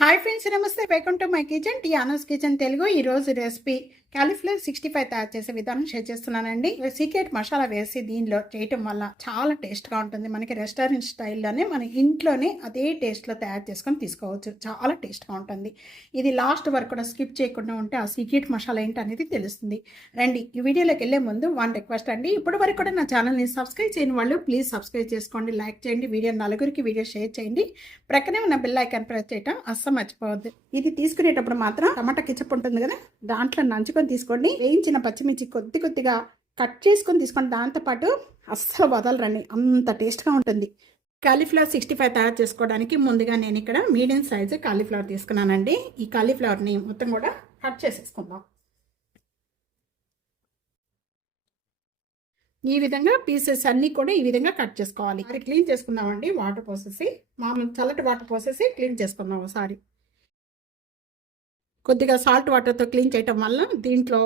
Hi friends namaste. Welcome to my kitchen tea ఆనస్ kitchen Telugu. ఈరోజు recipe cauliflower sixty five తయారు చేసే విధానం షేర్ చేస్తున్నానండి. సీక్రెట్ మసాలా వేసి దీనిలో చేయటం వల్ల చాలా టేస్ట్గా ఉంటుంది. మనకి రెస్టారెంట్ స్టైల్లోనే మన ఇంట్లోనే అదే టేస్ట్లో తయారు చేసుకొని తీసుకోవచ్చు. చాలా టేస్ట్గా ఉంటుంది. ఇది లాస్ట్ వరకు కూడా స్కిప్ చేయకుండా ఉంటే ఆ సీక్రెట్ మసాలా ఏంటి అనేది తెలుస్తుంది. రండి ఈ వీడియోలోకి వెళ్ళే ముందు వన్ రిక్వెస్ట్ అండి. ఇప్పటి వరకు కూడా నా ఛానల్ని సబ్స్క్రైబ్ చేయని వాళ్ళు ప్లీజ్ సబ్స్క్రైబ్ చేసుకోండి లైక్ చేయండి వీడియో నలుగురికి వీడియో షేర్ చేయండి. ప్రక్కనే ఉన్న బిల్ ఐకాన్ ప్రెస్ చేయటం అస్సలు మర్చిపోవద్దు. ఇది తీసుకునేటప్పుడు మాత్రం టమాటా కిచప్ ఉంటుంది కదా దాంట్లో నంచుకొని తీసుకోండి. వేయించిన పచ్చిమిర్చి కొద్ది కొద్దిగా కట్ చేసుకొని తీసుకోండి దాంతోపాటు అస్సలు వదలరండి. అంత టేస్ట్గా ఉంటుంది. కాలీఫ్లవర్ సిక్స్టీ ఫైవ్ తయారు చేసుకోవడానికి ముందుగా నేను ఇక్కడ మీడియం సైజు కాలీఫ్లవర్ తీసుకున్నానండి. ఈ కాలీఫ్లవర్ని మొత్తం కూడా కట్ చేసేసుకుందాం. ఈ విధంగా పీసెస్ అన్నీ కూడా ఈ విధంగా కట్ చేసుకోవాలి. అది క్లీన్ చేసుకుందామండి. వాటర్ పోసేసి మామూలు చల్లటి వాటర్ పోసేసి క్లీన్ చేసుకుందాం ఒకసారి. కొద్దిగా సాల్ట్ వాటర్తో క్లీన్ చేయటం వల్ల దీంట్లో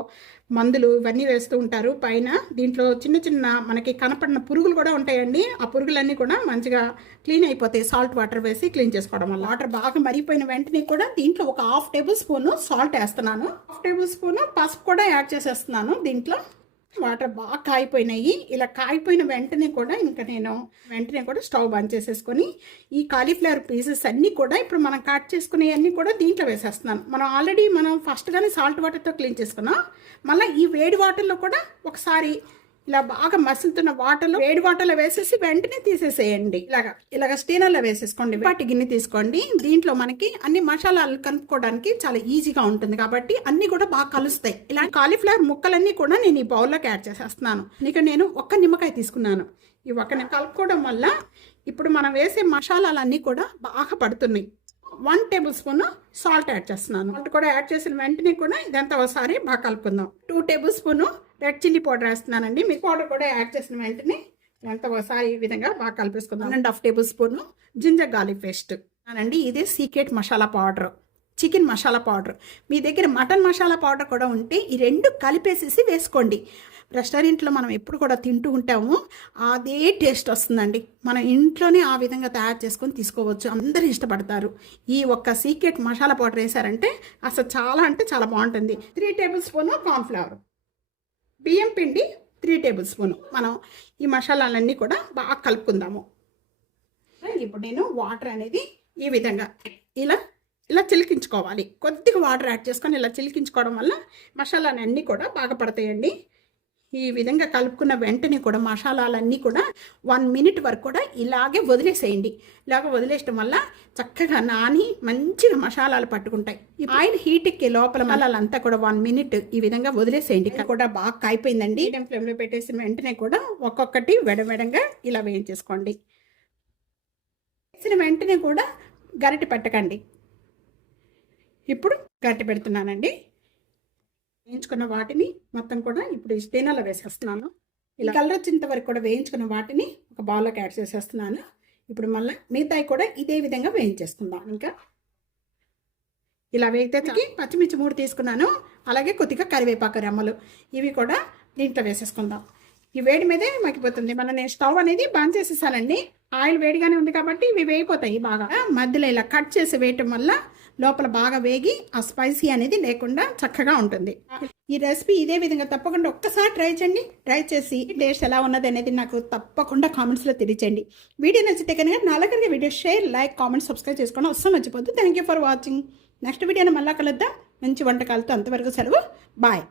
మందులు ఇవన్నీ వేస్తూ ఉంటారు. పైన దీంట్లో చిన్న చిన్న మనకి కనపడిన పురుగులు కూడా ఉంటాయండి. ఆ పురుగులన్నీ కూడా మంచిగా క్లీన్ అయిపోతాయి. సాల్ట్ వాటర్ వేసి క్లీన్ చేసుకోవడం వల్ల. వాటర్ బాగా మరిగిపోయిన వెంటనే కూడా దీంట్లో ఒక హాఫ్ టేబుల్ స్పూను సాల్ట్ వేస్తున్నాను. హాఫ్ టేబుల్ స్పూను పసుపు కూడా యాడ్ చేసేస్తున్నాను దీంట్లో. వాటర్ బాగా కాయిపోయినాయి. ఇలా కాయిపోయిన వెంటనే కూడా ఇంకా నేను వెంటనే కూడా స్టవ్ బంద్ చేసేసుకొని ఈ కాలీఫ్లవర్ పీసెస్ అన్నీ కూడా ఇప్పుడు మనం కట్ చేసుకునేవన్నీ కూడా దీంట్లో వేసేస్తున్నాను. మనం ఆల్రెడీ మనం ఫస్ట్గానే సాల్ట్ వాటర్తో క్లీన్ చేసుకున్నాం. మళ్ళీ ఈ వేడి వాటర్లో కూడా ఒకసారి ఇలా బాగా మసులుతున్న వాటర్లో వేడి వాటర్లో వేసేసి వెంటనే తీసేసేయండి. ఇలాగా ఇలాగ స్టీనర్లో వేసేసుకోండి. వాటి గిన్నె తీసుకోండి. దీంట్లో మనకి అన్ని మసాలాలు కలుపుకోవడానికి చాలా ఈజీగా ఉంటుంది కాబట్టి అన్ని కూడా బాగా కలుస్తాయి. ఇలా కాలీఫ్లవర్ ముక్కలన్నీ కూడా నేను ఈ బౌల్లోకి యాడ్ చేసేస్తున్నాను. ఇక నేను ఒక్క నిమ్మకాయ తీసుకున్నాను. ఈ ఒక్క కలుపుకోవడం వల్ల ఇప్పుడు మనం వేసే మసాలాలన్నీ కూడా బాగా పడుతున్నాయి. One tablespoon salt add చేస్తున్నాను. సాల్ట్ కూడా యాడ్ చేసిన వెంటనే కూడా ఇదంతా ఒకసారి బాగా కలుపుకుందాం. Two tablespoon red chilli powder వేస్తున్నానండి. మీ పౌడర్ కూడా యాడ్ చేసిన వెంటనే ఇదంతా ఒకసారి ఈ విధంగా బాగా కలిపేసుకుందాం. And half tablespoon ginger garlic paste. అనండి ఇదే secret masala powder. Chicken masala powder. మీ దగ్గర మటన్ మసాలా పౌడర్ కూడా ఉంటే ఈ రెండు కలిపేసేసి వేసుకోండి. రెస్టారెంట్లో మనం ఎప్పుడు కూడా తింటూ ఉంటాము. అదే టేస్ట్ వస్తుందండి. మన ఇంట్లోనే ఆ విధంగా తయారు చేసుకొని తీసుకోవచ్చు. అందరూ ఇష్టపడతారు. ఈ ఒక్క సీక్రెట్ మసాలా పౌడర్ వేసారంటే అసలు చాలా అంటే చాలా బాగుంటుంది. త్రీ టేబుల్ స్పూన్ కార్న్ఫ్లవర్ బియ్యం పిండి త్రీ టేబుల్ స్పూన్ మనం ఈ మసాలాలన్నీ కూడా బాగా కలుపుకుందాము. ఇప్పుడు నేను వాటర్ అనేది ఈ విధంగా ఇలా ఇలా చిలికించుకోవాలి. కొద్దిగా వాటర్ యాడ్ చేసుకొని ఇలా చిలికించుకోవడం వల్ల మసాలాలన్నీ కూడా బాగా పడతాయండి. ఈ విధంగా కలుపుకున్న వెంటనే కూడా మసాలాలన్నీ కూడా వన్ మినిట్ వరకు కూడా ఇలాగే వదిలేసేయండి. ఇలాగ వదిలేయటం వల్ల చక్కగా నాని మంచిగా మసాలాలు పట్టుకుంటాయి. ఈ ఆయిల్ హీట్ ఎక్కే లోపల మసాలాలంతా కూడా వన్ మినిట్ ఈ విధంగా వదిలేసేయండి. కూడా బాగా కాయిపోయిందండి. మీడియం ఫ్లేమ్లో పెట్టేసిన వెంటనే కూడా ఒక్కొక్కటి వెడవెడంగా ఇలా వేయించేసుకోండి. వేసిన వెంటనే కూడా గరిటె పెట్టకండి. ఇప్పుడు గరిటె పెడుతున్నానండి. వేయించుకున్న వాటిని మొత్తం కూడా ఇప్పుడు స్టేనాలో వేసేస్తున్నాను. ఇలా. కలర్ వచ్చేంత వరకు కూడా వేయించుకున్న వాటిని ఒక బౌల్లోకి యాడ్ చేసేస్తున్నాను. ఇప్పుడు మళ్ళీ మిగతాయి కూడా ఇదే విధంగా వేయించేసుకుందాం ఇంకా. ఇలా వేగితే పచ్చిమిర్చి మూడు తీసుకున్నాను. అలాగే కొద్దిగా కరివేపాకు రెమ్మలు. ఇవి కూడా దీంట్లో వేసేసుకుందాం. ఈ వేడి మీదే మగ్గిపోతుంది. మన నేను స్టవ్ అనేది బంద్ చేసేసానండి. ఆయిల్ వేడిగానే ఉంది కాబట్టి ఇవి వేగిపోతాయి బాగా. మధ్యలో ఇలా కట్ చేసి వేయటం వల్ల లోపల బాగా వేగి ఆ స్పైసీ అనేది లేకుండా చక్కగా ఉంటుంది. ఈ రెసిపీ ఇదే విధంగా తప్పకుండా ఒక్కసారి ట్రై చేయండి. ట్రై చేసి టేస్ట్ ఎలా ఉన్నది అనేది నాకు తప్పకుండా కామెంట్స్లో తెలియచేయండి. వీడియో నచ్చితే కనుక నాలుగరికి video share like comment subscribe చేసుకోవడం అస్సలు మర్చిపోద్దు thank you for watching next వీడియోని మళ్ళా కలుద్దాం. మంచి వంటకాలతో అంతవరకు సెలవు. బాయ్